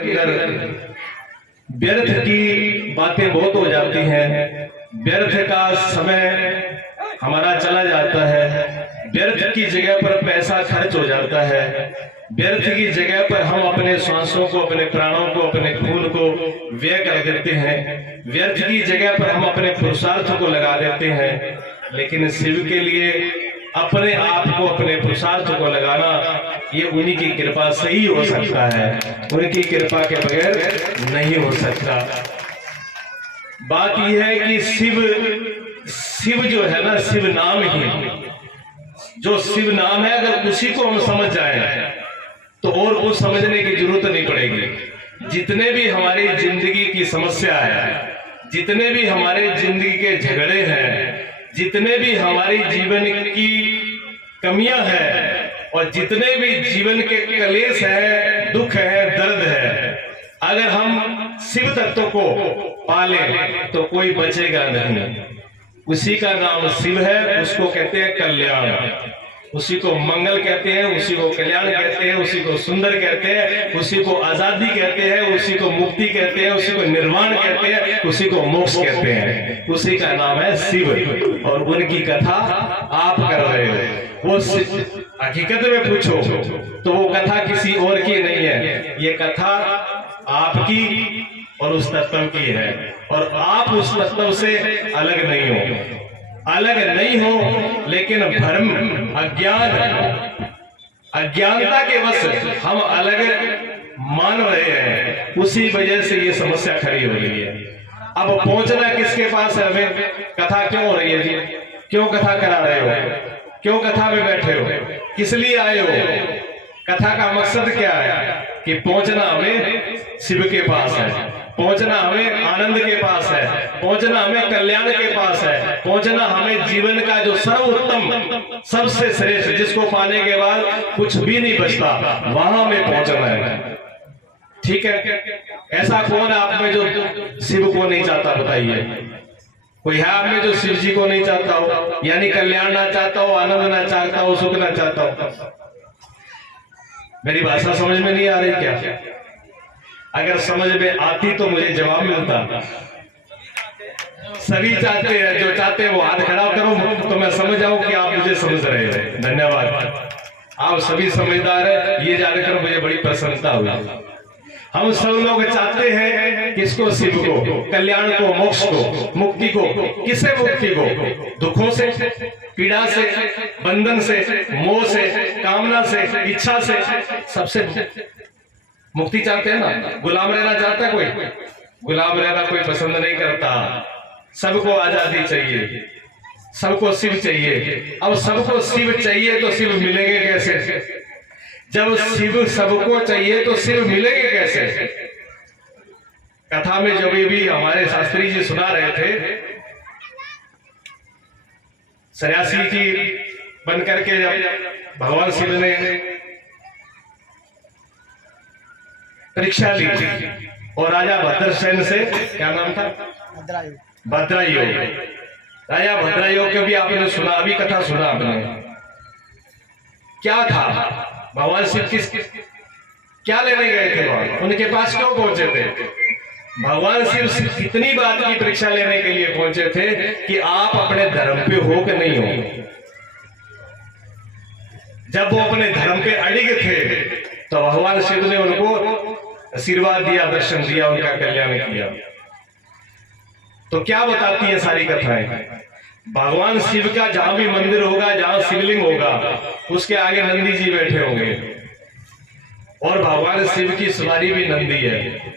अंदर व्यर्थ की बातें बहुत हो जाती हैं, व्यर्थ का समय हमारा चला जाता है, व्यर्थ की जगह पर पैसा खर्च हो जाता है, व्यर्थ की जगह पर हम अपने श्वासों को, अपने प्राणों को, अपने खून को व्यय कर देते हैं, व्यर्थ की जगह पर हम अपने पुरुषार्थ को लगा देते हैं। लेकिन शिव के लिए अपने आप को, अपने पुरुषार्थ को लगाना ये उन्हीं की कृपा से ही हो सकता है, उनकी कृपा के बगैर नहीं हो सकता। बात यह है कि शिव जो है ना, शिव नाम ही, जो शिव नाम है, अगर उसी को हम समझ जाए तो और कुछ समझने की जरूरत नहीं पड़ेगी। जितने भी हमारी जिंदगी की समस्या है, जितने भी हमारे जिंदगी के झगड़े हैं, जितने भी हमारी जीवन की कमियां हैं और जितने भी जीवन के कलेश है, दुख है, दर्द है, अगर हम शिव तत्व को पालें तो कोई बचेगा नहीं। उसी का नाम शिव है, उसको कहते हैं कल्याण, उसी को मंगल कहते हैं, उसी को कल्याण कहते हैं, उसी को सुंदर कहते हैं, उसी को आजादी कहते हैं, उसी को मुक्ति कहते हैं, उसी को निर्वाण कहते हैं, उसी को मोक्ष कहते हैं। उसी का नाम है शिव और उनकी कथा आप कर रहे हो। वो हकीकत में पूछो तो वो कथा किसी और की नहीं है, ये कथा आपकी और उस तत्व की है, और आप उस तत्व से अलग नहीं हो, अलग नहीं हो, लेकिन भ्रम, अज्ञानता के वश हम अलग मान रहे हैं, उसी वजह से ये समस्या खड़ी हो रही है। अब पहुंचना किसके पास है? हमें कथा क्यों हो रही है जी? क्यों कथा करा रहे हो? क्यों कथा में बैठे हो? किस लिए आए हो? कथा का मकसद क्या है? कि पहुंचना हमें शिव के पास है, पहुंचना हमें आनंद के पास है, पहुंचना हमें कल्याण के पास है, पहुंचना हमें जीवन का जो सर्वोत्तम, सबसे श्रेष्ठ, जिसको पाने के बाद कुछ भी नहीं बचता, वहां हमें पहुंचना है। ठीक है? ऐसा कौन है आप में जो शिव को नहीं चाहता? बताइए, कोई है आप में जो शिव जी को नहीं चाहता हो? यानी कल्याण ना चाहता हो, आनंद ना चाहता हो, सुख ना चाहता हो? मेरी भाषा समझ में नहीं आ रही क्या? अगर समझ में आती तो मुझे जवाब मिलता। सभी चाहते हैं, जो चाहते हैं वो हाथ खड़ा करो तो मैं समझ जाऊं कि आप मुझे समझ रहे हैं। धन्यवाद, आप सभी समझदार हैं, ये जानकर मुझे बड़ी प्रसन्नता हुई। हम सब लोग चाहते हैं किसको? शिव को, कल्याण को, मोक्ष को, मुक्ति को। किसे मुक्ति को? दुखों से, पीड़ा से, बंधन से, मोह से, कामना से, इच्छा से, सबसे मुक्ति चाहते हैं ना। गुलाम रहना चाहता है कोई? गुलाम रहना कोई पसंद नहीं करता। सबको आजादी चाहिए, सबको शिव चाहिए। अब सबको शिव चाहिए तो शिव मिलेंगे कैसे? जब शिव सबको चाहिए तो शिव मिलेंगे कैसे? कथा में जब भी हमारे शास्त्री जी सुना रहे थे, सन्यासी जी बन करके जब भगवान शिव ने परीक्षा ली और राजा भद्रसेन से, क्या नाम था? भद्रायोग। राजा भद्रायोग के भी आपने सुना, अभी कथा सुना आपने। क्या था? भगवान शिव क्या लेने गए थे? वहां उनके पास क्यों पहुंचे थे? भगवान शिव कितनी बात की परीक्षा लेने के लिए पहुंचे थे कि आप अपने धर्म पे हो कि नहीं हो। जब वो अपने धर्म पे अड़िग थे तो भगवान शिव ने उनको आशीर्वाद दिया, दर्शन दिया, उनका कल्याण किया। तो क्या बताती है सारी कथाएं? भगवान शिव का जहां भी मंदिर होगा, जहां शिवलिंग होगा, उसके आगे नंदी जी बैठे होंगे, और भगवान शिव की सवारी भी नंदी है।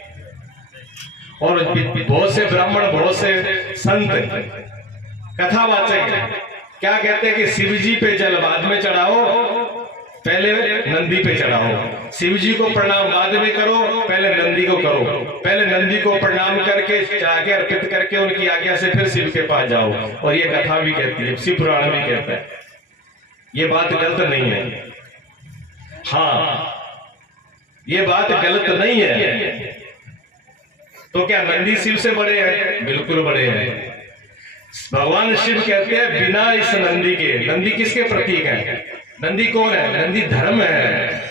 और बहुत से ब्राह्मण, बहुत से संत, कथावाचक क्या कहते हैं कि शिव जी पे जल बाद में चढ़ाओ, पहले नंदी पे चढ़ाओ। शिव जी को प्रणाम बाद में करो, पहले नंदी को करो। पहले नंदी को प्रणाम करके, आगे अर्पित करके, उनकी आज्ञा से फिर शिव के पास जाओ। और ये कथा भी कहती है, शिव पुराण भी कहता है। ये बात गलत नहीं है। हाँ, ये बात गलत नहीं है। तो क्या नंदी शिव से बड़े हैं? बिल्कुल बड़े हैं। भगवान शिव कहते हैं बिना इस नंदी के। नंदी किसके प्रतीक है? नंदी कौन है? नंदी धर्म है।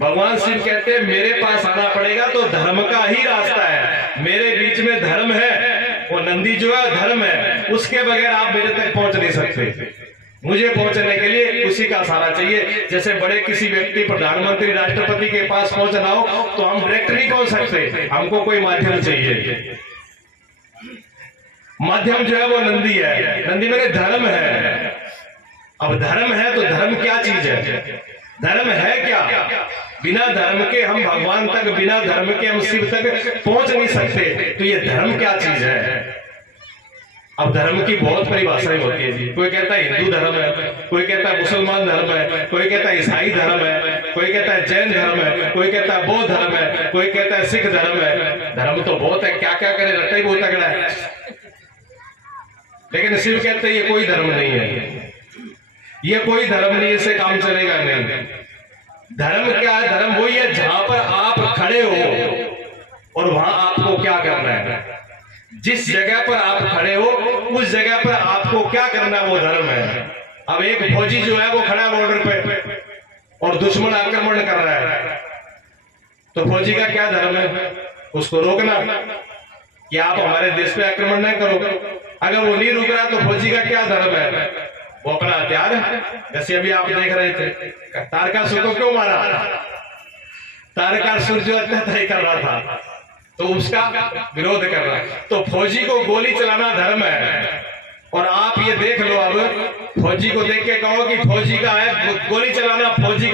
भगवान शिव कहते हैं मेरे पास आना पड़ेगा तो धर्म का ही रास्ता है, मेरे बीच में धर्म है, वो नंदी जो है धर्म है, उसके बगैर आप मेरे तक पहुंच नहीं सकते। मुझे पहुंचने के लिए उसी का सहारा चाहिए। जैसे बड़े किसी व्यक्ति, प्रधानमंत्री, राष्ट्रपति के पास पहुंचना हो तो हम डायरेक्ट नहीं पहुंच सकते, हमको कोई माध्यम चाहिए। माध्यम जो है वो नंदी है, नंदी मेरे धर्म है। अब धर्म है तो धर्म क्या चीज है, धर्म है क्या? बिना धर्म के हम भगवान तक, बिना धर्म के हम शिव तक पहुंच नहीं सकते। तो ये धर्म क्या चीज है? अब धर्म की बहुत परिभाषाएं होती है जी। कोई कहता है हिंदू धर्म है, कोई कहता है मुसलमान धर्म है, कोई कहता है ईसाई धर्म है, कोई कहता है जैन धर्म है, कोई कहता है बौद्ध धर्म है, कोई कहता है सिख धर्म है। धर्म तो बहुत है, क्या क्या करे, रट्टा ही बहुत तगड़ा है। लेकिन शिव कहते हैं ये कोई धर्म नहीं है, ये कोई धर्म नहीं, इससे काम चलेगा नहीं। धर्म क्या है? धर्म वही है जहां पर आप खड़े हो और वहां आपको क्या करना है। जिस जगह पर आप खड़े हो उस जगह पर आपको क्या करना है, वो धर्म है। अब एक फौजी जो है वो खड़ा है बॉर्डर पे और दुश्मन आक्रमण कर रहा है, तो फौजी का क्या धर्म है? उसको रोकना कि आप हमारे देश पे आक्रमण न करो। अगर वो नहीं रुक रहा तो फौजी का क्या धर्म है? वो अपना हथियार, जैसे अभी आप देख रहे थे तारकासुर को क्यों मारा? तारकासुर जो अत्याचार कर रहा था तो उसका विरोध कर रहा है। तो फौजी को गोली चलाना धर्म है। और आप ये देख लो, अब फौजी को देख के कहो कि फौजी का है गोली चलाना, फौजी का